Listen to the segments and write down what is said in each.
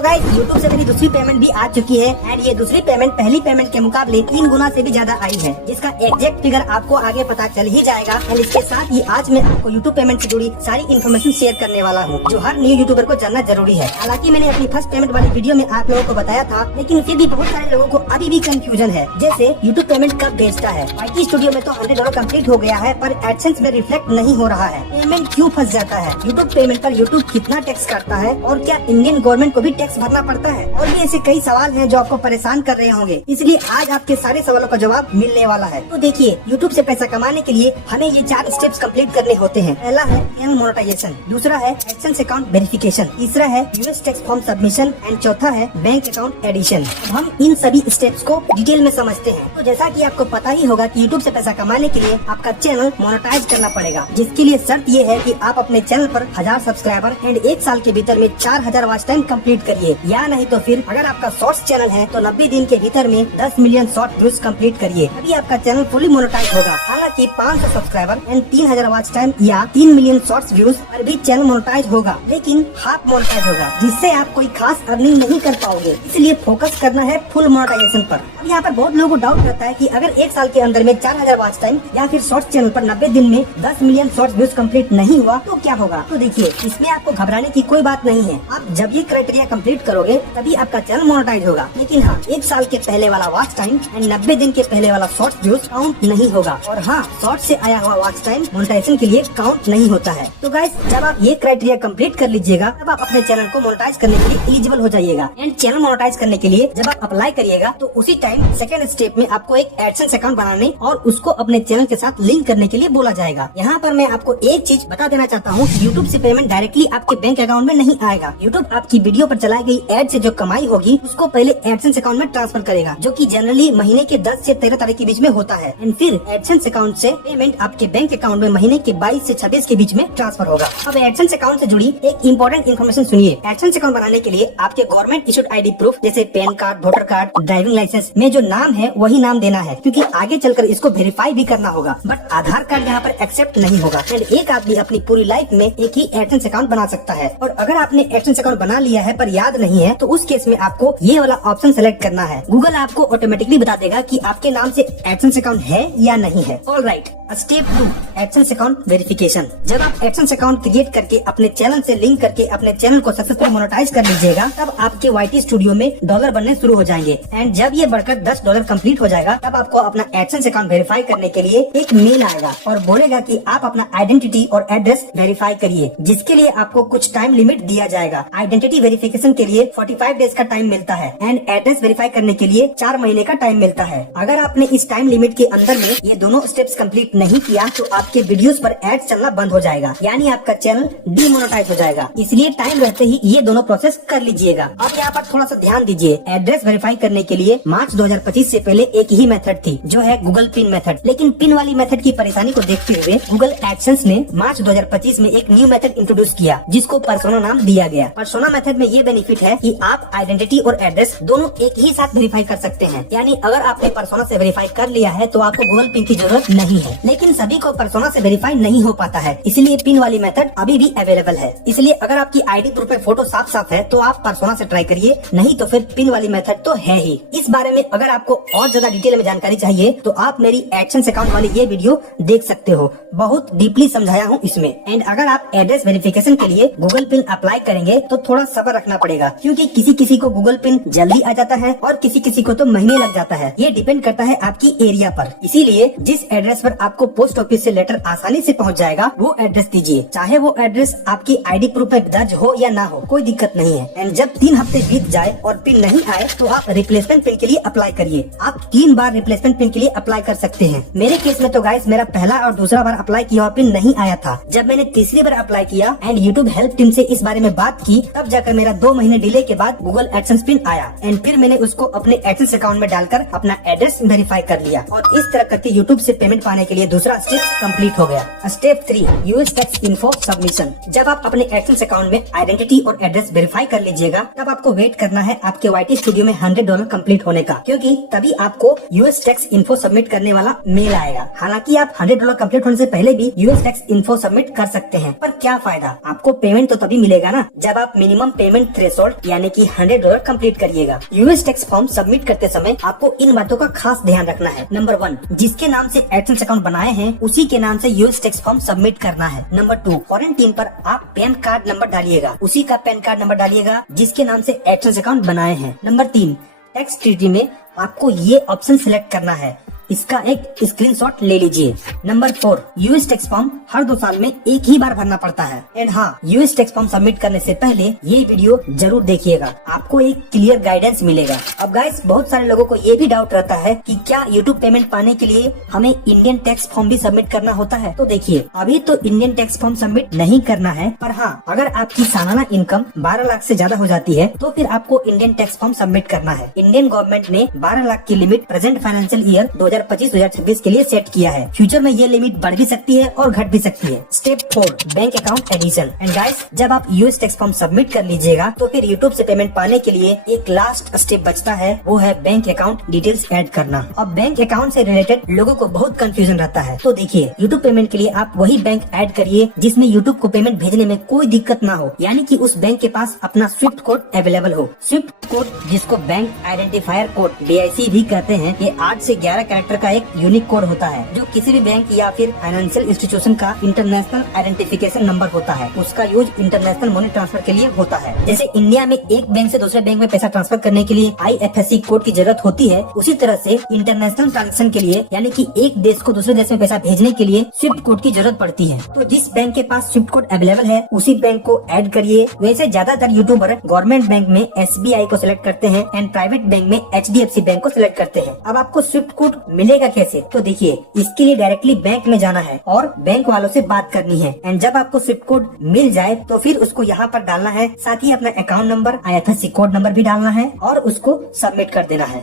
तो guys YouTube से मेरी दूसरी पेमेंट भी आ चुकी है एंड ये दूसरी पेमेंट पहली पेमेंट के मुकाबले 3 गुना से भी ज्यादा आई है, जिसका एग्जैक्ट फिगर आपको आगे पता चल ही जाएगा। एंड इसके साथ ही आज मैं आपको YouTube पेमेंट से जुड़ी सारी इन्फॉर्मेशन शेयर करने वाला हूँ, जो हर न्यू यूट्यूबर को जानना जरूरी है। हालांकि मैंने अपनी फर्स्ट पेमेंट वाली वीडियो में आप लोगों को बताया था, लेकिन फिर भी बहुत सारे लोगों को अभी भी कंफ्यूजन है। जैसे YouTube पेमेंट कब भेजता है। YT स्टूडियो में तो $100 कंप्लीट हो गया है, पर एडसेंस में रिफ्लेक्ट नहीं हो रहा है। पेमेंट क्यों फंस जाता है। YouTube पेमेंट पर YouTube कितना टैक्स काटता है और क्या इंडियन गवर्नमेंट को भी टैक्स भरना पड़ता है। और भी ऐसे कई सवाल हैं जो आपको परेशान कर रहे होंगे, इसलिए आज आपके सारे सवालों का जवाब मिलने वाला है। तो देखिए, YouTube से पैसा कमाने के लिए हमें ये 4 स्टेप्स कंप्लीट करने होते हैं। पहला है चैनल मोनेटाइजेशन, दूसरा है एडसेंस अकाउंट वेरिफिकेशन, तीसरा है US tax form submission and चौथा है बैंक अकाउंट एडिशन। हम इन सभी स्टेप्स को डिटेल में समझते हैं। तो जैसा कि आपको पता ही होगा कि YouTube से पैसा कमाने के लिए आपका चैनल मोनेटाइज करना पड़ेगा, जिसके लिए शर्त ये है कि आप अपने चैनल पर 1000 सब्सक्राइबर एंड 1 साल के भीतर में 4000 वॉच टाइम कंप्लीट करिए, या नहीं तो फिर अगर आपका शॉर्ट्स चैनल है तो 90 दिन के भीतर में 10 मिलियन शॉर्ट व्यूज कंप्लीट करिए, तभी आपका चैनल फुली मोनेटाइज होगा। हालांकि 500 सब्सक्राइबर एंड 3000 वॉच टाइम या 3 मिलियन शॉर्ट्स व्यूज पर भी चैनल मोनेटाइज होगा, लेकिन हाफ मोनेटाइज होगा, जिससे आप कोई खास अर्निंग नहीं कर पाओगे। इसलिए फोकस करना है फुल मोनेटाइजेशन पर। अब यहाँ पर बहुत लोगों को डाउट रहता है कि अगर 1 साल के अंदर में 4000 वॉच टाइम या फिर शॉर्ट्स चैनल पर 90 दिन में 10 मिलियन शॉर्ट्स व्यूज कंप्लीट नहीं हुआ तो क्या होगा। तो देखिए, इसमें आपको घबराने की कोई बात नहीं है। आप जब ये क्राइटेरिया कंप्लीट करोगे तभी आपका चैनल मोनेटाइज होगा। लेकिन हाँ, 1 साल के पहले वाला वॉच टाइम एंड 90 दिन के पहले वाला शॉर्ट्स व्यूज काउंट नहीं होगा। और हाँ, शॉर्ट से आया हुआ वॉच टाइम मोनेटाइजेशन के लिए काउंट नहीं होता है। तो गाइस, जब आप ये क्राइटेरिया कंप्लीट कर लीजिएगा तब आप अपने चैनल को मोनेटाइज करने के लिए एलिजिबल हो जाइएगा। एंड चैनल मोनेटाइज करने के लिए जब आप अप्लाई करिएगा तो उसी टाइम सेकंड स्टेप में आपको एक एडसेंस अकाउंट बनाने और उसको अपने चैनल के साथ लिंक करने के लिए बोला जाएगा। यहाँ पर मैं आपको एक चीज बता देना चाहता हूँ, यूट्यूब से पेमेंट डायरेक्टली आपके बैंक अकाउंट में नहीं आएगा। यूट्यूब आपकी वीडियो पर चलाई गई एड से जो कमाई होगी उसको पहले एडसेंस अकाउंट में ट्रांसफर करेगा, जो कि जनरली महीने के 10 से 13 तारीख के बीच में होता है। एंड फिर एडसेंस अकाउंट से पेमेंट आपके बैंक अकाउंट में महीने के 22 से 26 के बीच में ट्रांसफर होगा। अब एडसेंस अकाउंट से जुड़ी एक इम्पोर्टेंट इन्फॉर्मेशन सुनिए। एडसेंस अकाउंट बनाने के लिए आपके गवर्नमेंट इशूड आईडी प्रूफ जैसे PAN card, voter card, driving licence में जो नाम है वही नाम देना है, क्योंकि आगे चलकर इसको वेरीफाई भी करना होगा। बट आधार कार्ड यहाँ पर एक्सेप्ट नहीं होगा। एंड एक आदमी अपनी पूरी लाइफ में एक ही एडसेंस अकाउंट बना सकता है। और अगर आपने एडसेंस अकाउंट बना लिया है पर याद नहीं है तो उस केस में आपको ये वाला ऑप्शन सेलेक्ट करना है। गूगल आपको ऑटोमेटिकली बता देगा कि आपके नाम से एडसेंस अकाउंट है या नहीं है। Alright, step 2, AdSense account verification. जब आप एडसेंस अकाउंट क्रिएट करके अपने चैनल से लिंक करके अपने चैनल को सक्सेसफुल मोनेटाइज कर लीजिएगा, तब आपके YT स्टूडियो में डॉलर बनने शुरू हो जाएंगे। एंड जब ये बढ़कर $10 कंप्लीट हो जाएगा तब आपको अपना एडसेंस अकाउंट वेरीफाई करने के लिए एक मेल आएगा और बोलेगा कि आप अपना आइडेंटिटी और एड्रेस वेरीफाई करिए, जिसके लिए आपको कुछ टाइम लिमिट दिया जाएगा। आइडेंटिटी वेरिफिकेशन के लिए 45 डेज का टाइम मिलता है एंड एड्रेस वेरीफाई करने के लिए 4 महीने का टाइम मिलता है। अगर आपने इस टाइम लिमिट के अंदर में ये दोनों स्टेप्स कंप्लीट नहीं किया तो आपके वीडियोस पर एड्स चलना बंद हो जाएगा, यानी आपका चैनल डीमोनेटाइज हो जाएगा। इसलिए टाइम रहते ही ये दोनों प्रोसेस कर लीजिएगा। अब यहाँ पर थोड़ा सा ध्यान दीजिए। एड्रेस वेरीफाई करने के लिए मार्च 2025 से पहले एक ही मेथड थी, जो है गूगल पिन मेथड। लेकिन पिन वाली मेथड की परेशानी को देखते हुए गूगल एडसेंस ने मार्च 2025 में एक न्यू मेथड इंट्रोड्यूस किया, जिसको पर्सोना नाम दिया गया। पर्सोना मेथड में ये बेनिफिट है कि आप आइडेंटिटी और एड्रेस दोनों एक ही साथ वेरीफाई कर सकते हैं। यानी अगर आपने पर्सोना से वेरीफाई कर लिया है तो आपको गूगल पिन की जरूरत नहीं है। लेकिन सभी को पर्सोना से वेरीफाई नहीं हो पाता है, इसलिए पिन वाली मेथड अभी भी अवेलेबल है। इसलिए अगर आपकी आईडी प्रूफ में फोटो साफ साफ है तो आप पर्सोना से ट्राई करिए, नहीं तो फिर पिन वाली मेथड तो है ही। इस बारे में अगर आपको और ज्यादा डिटेल में जानकारी चाहिए तो आप मेरी एडसेंस अकाउंट वाली ये वीडियो देख सकते हो, बहुत डीपली समझाया हूँ इसमें। एंड अगर आप एड्रेस वेरिफिकेशन के लिए गूगल पिन अप्लाई करेंगे तो थोड़ा सब्र रखना पड़ेगा, क्योंकि किसी किसी को गूगल पिन जल्दी आ जाता है और किसी किसी को तो महीने लग जाता है। ये डिपेंड करता है आपकी एरिया पर। इसीलिए जिस एड्रेस पर आपको पोस्ट ऑफिस से लेटर आसानी से पहुंच जाएगा वो एड्रेस दीजिए, चाहे वो एड्रेस आपकी आईडी प्रूफ में दर्ज हो या ना हो, कोई दिक्कत नहीं है। एंड जब 3 हफ्ते बीत जाए और पिन नहीं आए तो आप रिप्लेसमेंट पिन के लिए अप्लाई करिए। आप 3 बार रिप्लेसमेंट पिन के लिए अप्लाई कर सकते हैं। मेरे केस में तो गाइस मेरा पहला और दूसरा बार अप्लाई किया हुआ पिन नहीं आया था। जब मैंने तीसरी बार अप्लाई किया एंड यूट्यूब हेल्प टीम से इस बारे में बात की, तब जाकर मेरा 2 महीने डिले के बाद गूगल एडसेंस पिन आया। एंड फिर मैंने उसको अपने एडसेंस अकाउंट में डालकर अपना एड्रेस वेरीफाई कर लिया और इस तरह करके यूट्यूब से पेमेंट पाने के लिए दूसरा स्टेप कंप्लीट हो गया। Step 3, US tax info submission. जब आप अपने एडसेंस अकाउंट में आइडेंटिटी और एड्रेस वेरीफाई कर लीजिएगा, तब आपको वेट करना है आपके YT स्टूडियो में $100 कंप्लीट होने का, क्योंकि तभी आपको यूएस टैक्स इन्फो सबमिट करने वाला मेल आएगा। हालांकि आप $100 कंप्लीट होने से पहले भी यूएस टैक्स इन्फो सबमिट कर सकते हैं, पर क्या फायदा, आपको पेमेंट तो तभी मिलेगा ना जब आप मिनिमम पेमेंट थ्रेशोल्ड यानी कि $100 कंप्लीट करिएगा। यूएस टैक्स फॉर्म सबमिट करते समय आपको इन बातों का खास ध्यान रखना है। नंबर 1, जिसके नाम से एडसेंस अकाउंट बनाए हैं उसी के नाम से यूएस टैक्स फॉर्म सबमिट करना है। नंबर 2, फॉरेन टीम पर आप पैन कार्ड नंबर डालिएगा, उसी का पैन कार्ड नंबर डालिएगा जिसके नाम से एडसेंस अकाउंट बनाए हैं। नंबर 3, टैक्स ट्रीटी में आपको ये ऑप्शन सिलेक्ट करना है, इसका एक स्क्रीनशॉट ले लीजिए। नंबर 4, यूएस टैक्स फॉर्म हर 2 साल में एक ही बार भरना पड़ता है। एंड हाँ, यूएस टैक्स फॉर्म सबमिट करने से पहले ये वीडियो जरूर देखिएगा, आपको एक क्लियर गाइडेंस मिलेगा। अब गाइस, बहुत सारे लोगों को ये भी डाउट रहता है कि क्या यूट्यूब पेमेंट पाने के लिए हमें इंडियन टैक्स फॉर्म भी सबमिट करना होता है। तो देखिए, अभी तो इंडियन टैक्स फॉर्म सबमिट नहीं करना है, पर हाँ, अगर आपकी सालाना इनकम 12 लाख से ज्यादा हो जाती है तो फिर आपको इंडियन टैक्स फॉर्म सबमिट करना है। इंडियन गवर्नमेंट ने 12 लाख की लिमिट प्रेजेंट फाइनेंशियल ईयर 2025-2026 के लिए सेट किया है। फ्यूचर में ये लिमिट बढ़ भी सकती है और घट भी सकती है। Step 4, bank account addition. And guys, जब आप यूएस टैक्स फॉर्म सबमिट कर लीजिएगा तो फिर यूट्यूब से पेमेंट पाने के लिए एक लास्ट स्टेप बचता है, वो है बैंक अकाउंट डिटेल्स ऐड करना। अब बैंक अकाउंट से रिलेटेड लोगों को बहुत कंफ्यूजन रहता है, तो देखिए, यूट्यूब पेमेंट के लिए आप वही बैंक ऐड करिए जिसमें यूट्यूब को पेमेंट भेजने में कोई दिक्कत ना हो, यानी कि उस बैंक के पास अपना स्विफ्ट कोड अवेलेबल हो। स्विफ्ट कोड, जिसको बैंक आइडेंटिफायर कोड BIC भी कहते हैं, ये 8 से 11 कैरेक्टर का एक यूनिक कोड होता है जो किसी भी बैंक या फिर फाइनेंशियल इंस्टीट्यूशन का इंटरनेशनल आइडेंटिफिकेशन नंबर होता है। उसका यूज इंटरनेशनल मनी ट्रांसफर के लिए होता है। जैसे इंडिया में एक बैंक से दूसरे बैंक में पैसा ट्रांसफर करने के लिए IFSC कोड की जरूरत होती है, उसी तरह से इंटरनेशनल ट्रांजेक्शन के लिए, यानी कि एक देश को दूसरे देश में पैसा भेजने के लिए स्विफ्ट कोड की जरूरत पड़ती है। तो जिस बैंक के पास स्विफ्ट कोड अवेलेबल है उसी बैंक को ऐड करिए। वैसे ज्यादातर यूट्यूबर गवर्नमेंट बैंक में SBI को सिलेक्ट करते हैं एंड प्राइवेट बैंक में HDFC बैंक को सिलेक्ट करते हैं। अब आपको स्विफ्ट कोड मिलेगा कैसे? तो देखिए, इसके लिए डायरेक्टली बैंक में जाना है और बैंक वालों से बात करनी है। एंड जब आपको स्विफ्ट कोड मिल जाए तो फिर उसको यहाँ पर डालना है, साथ ही अपना account number, IFSC code number भी डालना है और उसको सबमिट कर देना है।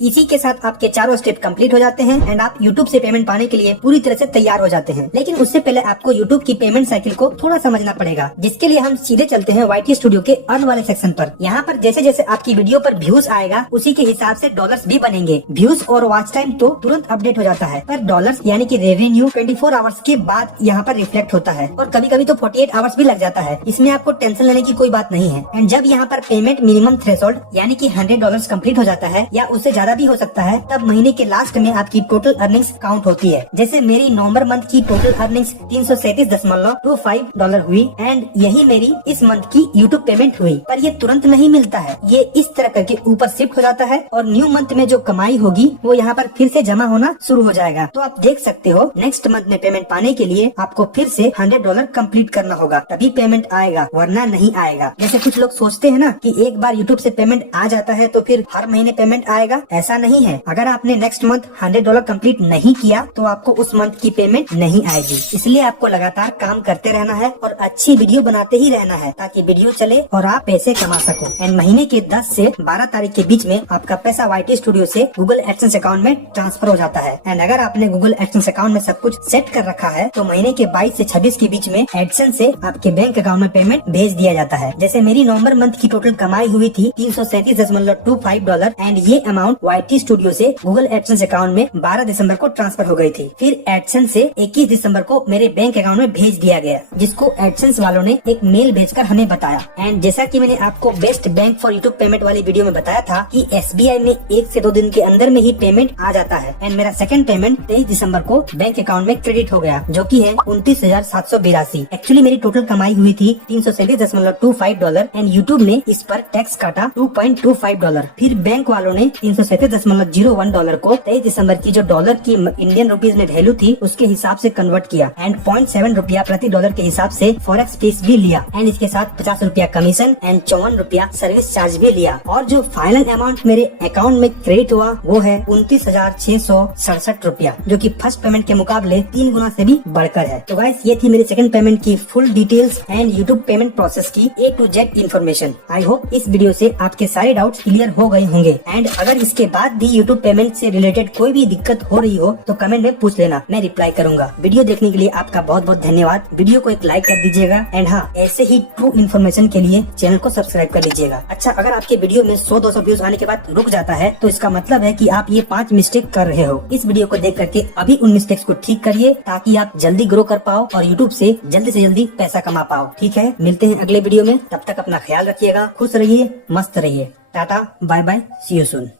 इसी के साथ आपके चारों स्टेप कंप्लीट हो जाते हैं एंड आप YouTube से पेमेंट पाने के लिए पूरी तरह से तैयार हो जाते हैं। लेकिन उससे पहले आपको YouTube की पेमेंट साइकिल को थोड़ा समझना पड़ेगा, जिसके लिए हम सीधे चलते हैं YT स्टूडियो के अर्न वाले सेक्शन पर। यहाँ पर जैसे जैसे आपकी वीडियो पर व्यूज आएगा उसी के हिसाब से डॉलर्स भी बनेंगे। व्यूज और वॉच टाइम तो तुरंत अपडेट हो जाता है, पर डॉलर्स यानी कि रेवेन्यू 24 आवर्स के बाद यहाँ पर रिफ्लेक्ट होता है और कभी कभी तो 48 आवर्स भी लग जाता है। इसमें आपको टेंशन लेने की कोई बात नहीं है। एंड जब यहाँ पर पेमेंट मिनिमम थ्रेशोल्ड यानी कि $100 कंप्लीट हो जाता है या उससे ज्यादा भी हो सकता है, तब महीने के लास्ट में आपकी टोटल अर्निंग्स काउंट होती है। जैसे मेरी नवंबर मंथ की टोटल अर्निंग्स $337.25 हुई एंड यही मेरी इस मंथ की यूट्यूब पेमेंट हुई। पर ये तुरंत नहीं मिलता है, ये इस तरह करके ऊपर शिफ्ट हो जाता है और न्यू मंथ में जो कमाई होगी वो यहाँ पर फिर से जमा होना शुरू हो जाएगा। तो आप देख सकते हो, नेक्स्ट मंथ में पेमेंट पाने के लिए आपको फिर से $100 कंप्लीट करना होगा, तभी पेमेंट आएगा, वरना नहीं आएगा। जैसे कुछ लोग सोचते हैं ना कि एक बार यूट्यूब से पेमेंट आ जाता है तो फिर हर महीने पेमेंट आएगा, ऐसा नहीं है। अगर आपने नेक्स्ट मंथ $100 कंप्लीट नहीं किया तो आपको उस मंथ की पेमेंट नहीं आएगी। इसलिए आपको लगातार काम करते रहना है और अच्छी वीडियो बनाते ही रहना है ताकि वीडियो चले और आप पैसे कमा सको। एंड महीने के 10 से 12 तारीख के बीच में आपका पैसा YT स्टूडियो से गूगल एडसेंस अकाउंट में ट्रांसफर हो जाता है। एंड अगर आपने गूगल एडसेंस अकाउंट में सब कुछ सेट कर रखा है तो महीने के 22 से 26 के बीच में एडसेंस से आपके बैंक अकाउंट में पेमेंट भेज दिया जाता है। जैसे मेरी नवंबर मंथ की टोटल कमाई हुई थी $337.25 एंड ये अमाउंट YT स्टूडियो से गूगल एडसेंस अकाउंट में 12 दिसंबर को ट्रांसफर हो गई थी। फिर एडसेंस से 21 दिसंबर को मेरे बैंक अकाउंट में भेज दिया गया, जिसको एडसेंस वालों ने एक मेल भेजकर हमें बताया। एंड जैसा कि मैंने आपको best bank for YouTube payment वाली वीडियो में बताया था कि SBI में 1 से 2 दिन के अंदर में ही पेमेंट आ जाता है। एंड मेरा सेकंड पेमेंट 23 दिसंबर को बैंक अकाउंट में क्रेडिट हो गया, जो कि है 29,782। एक्चुअली मेरी टोटल कमाई हुई थी $337.25 एंड यूट्यूब ने इस पर टैक्स काटा $2.25। फिर बैंक वालों ने $337.01 को 23 दिसंबर की जो डॉलर की इंडियन रुपीज में वैल्यू थी उसके हिसाब से कन्वर्ट किया एंड 0.7 रुपया प्रति डॉलर के हिसाब से फॉरेक्स फीस भी लिया एंड इसके साथ 50 रुपया कमीशन एंड 54 रुपया सर्विस चार्ज भी लिया। और जो फाइनल अमाउंट मेरे अकाउंट में क्रेडिट हुआ वो है 29,667 रुपया, जो कि फर्स्ट पेमेंट के मुकाबले 3 गुना से भी बढ़कर है। तो गाइस, ये थी मेरी सेकंड पेमेंट की full details and YouTube payment process की A to Z information. I hope इस वीडियो से आपके सारे डाउट्स क्लियर हो गए होंगे। एंड अगर इसके उसके बाद भी यूट्यूब पेमेंट से रिलेटेड कोई भी दिक्कत हो रही हो तो कमेंट में पूछ लेना, मैं रिप्लाई करूंगा। वीडियो देखने के लिए आपका बहुत बहुत धन्यवाद। वीडियो को एक लाइक कर दीजिएगा एंड हाँ, ऐसे ही ट्रू इन्फॉर्मेशन के लिए चैनल को सब्सक्राइब कर लीजिएगा। अच्छा, अगर आपके वीडियो में 100-200 व्यूज आने के बाद रुक जाता है तो इसका मतलब है कि आप ये 5 मिस्टेक कर रहे हो। इस वीडियो को देख करके अभी उन मिस्टेक्स को ठीक करिए ताकि आप जल्दी ग्रो कर पाओ और यूट्यूब से जल्दी पैसा कमा पाओ। ठीक है, मिलते हैं अगले वीडियो में। तब तक अपना ख्याल रखिएगा, खुश रहिए, मस्त रहिए। Tata, bye bye, see you soon.